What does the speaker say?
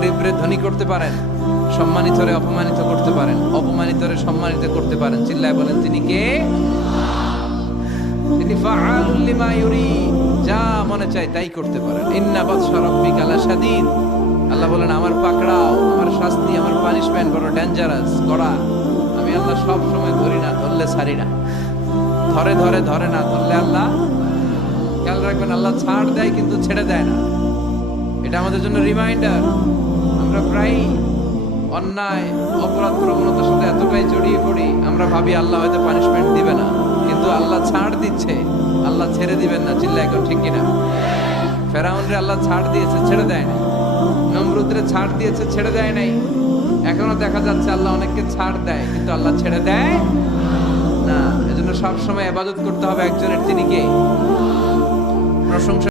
গরিবরে ধনী করতে পারেন সম্মানিত সম্মানিতরে অপমানিত করতে পারেন অপমানিত অপমানিতরে সম্মানিত করতে পারেন। চিল্লায় বলেন, তিনি কে? তিনি যা মনে চায় তাই করতে পারেন। ইন্না বাদশা রাব্বিকা লাশাদীদ। আল্লাহ বলেন, আমার পাকড়াও, আমার শাস্তি, আমার পানিশমেন্ট বড় ডেঞ্জারাস কড়া। আমি আল্লাহ সব সময় ধরি না, ধরলে ছাড়ি না। ধরে ধরে ধরে না, ধরলে আল্লাহ খেয়াল রাখবেন, আল্লাহ ছাড় দেয় কিন্তু ছেড়ে দেয় না। এটা আমাদের জন্য রিমাইন্ডার অন্যায়, অপরাধ প্রবণতার সাথে এতটাই জড়িয়ে পড়ি, আমরা ভাবি আল্লাহ হয়তো পানিশমেন্ট দিবে না। কিন্তু আল্লাহ ছাড় দিচ্ছে। আল্লাহ ছেড়ে দিবেন না চিল্লা এখন ঠিক কিনা? ফেরাউনরে আল্লাহ ছাড় দিয়েছে, ছেড়ে দেয় না নমরুদ্রে ছাড় দিয়েছে, ছেড়ে দেয় নাই। এখনও দেখা যাচ্ছে আল্লাহ অনেককে ছাড় দেয়, কিন্তু আল্লাহ ছেড়ে দেয় না। এজন্য সবসময় আবাদত করতে হবে একজনের তিনি কে? প্রশংসা